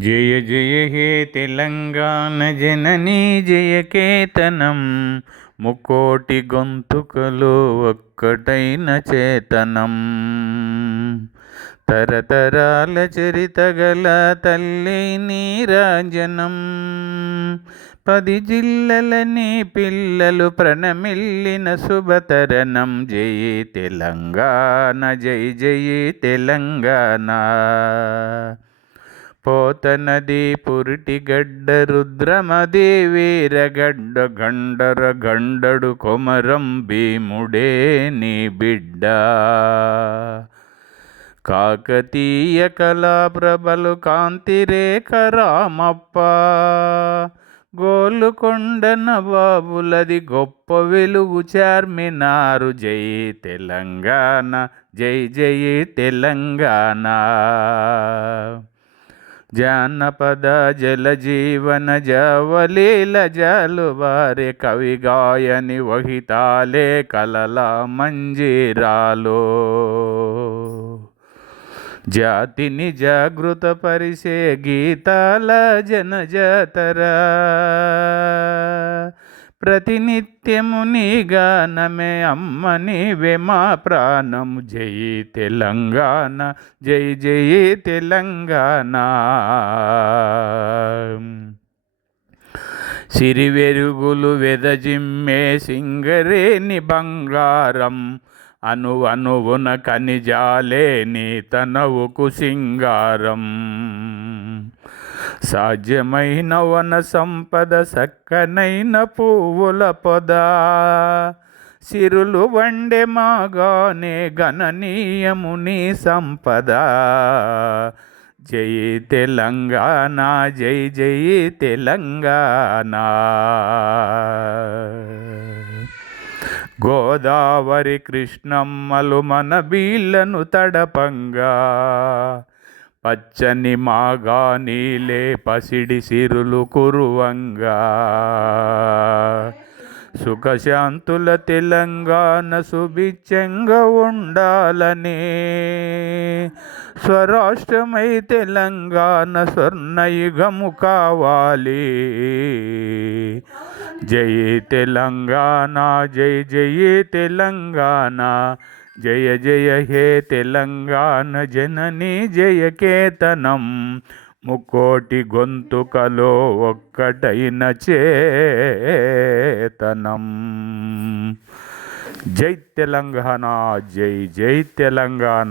జయ జయ హే తెలంగాణ జననీ జయ కేతనం. ముకోటి గొంతుకలో ఒక్కటైన చేతనం. తరతరాల చరితగల తల్లి నీరాజనం. పది జిల్లలని పిల్లలు ప్రణమిల్లిన శుభతరణం. జై తెలంగాణ జై జయ తెలంగాణ. పోతనది పురిటిగడ్డ రుద్రమది వీరగడ్డ గండర గండడు కొమరం భీముడే నీ బిడ్డ. కాకతీయ కళాప్రభలు కాంతిరేఖ రామప్ప. గోలుకొండ నవాబులది గొప్ప వెలుగు చార్మినారు. జై తెలంగాణ జై జై తెలంగాణ. జానపద జలజీవన జవలీల జాలువారే కవి గాయని వహితాలే కలల మంజీరాలో. జాతిని జాగృత పరిసే గీతాల జనజాతరా. ప్రతినిత్యము నీ గానమే అమ్మ నీవే మా ప్రాణం జై తెలంగాణ జై జై తెలంగాణ. సిరివెరుగులు వెదజిమ్మే సింగరేని బంగారం అను అనువున తనవుకు సింగారం. సాధ్యమైన వన సంపద సక్కనైన పువ్వుల పొద. సిరులు వండె మాగానే గణనీయము నీ సంపద. జై తెలంగాణ జై జై తెలంగాణ. గోదావరి కృష్ణమ్మలు మన బీళ్ళను తడపంగా. పచ్చని మాగా నీలే పసిడి సిరులు కురువంగా. సుఖశాంతుల తెలంగాణ సుభిచ్చంగా ఉండాలని. స్వరాష్ట్రమై తెలంగాణ స్వర్ణయుగము కావాలి. జై తెలంగాణ జై జై తెలంగాణ జయ జయ హే తెలంగాణ జనని జయ కేతనం. ముకోటి గొంతుకలో ఒక్కటైన చేతనం. జై తెలంగాణ జై జై తెలంగాణ.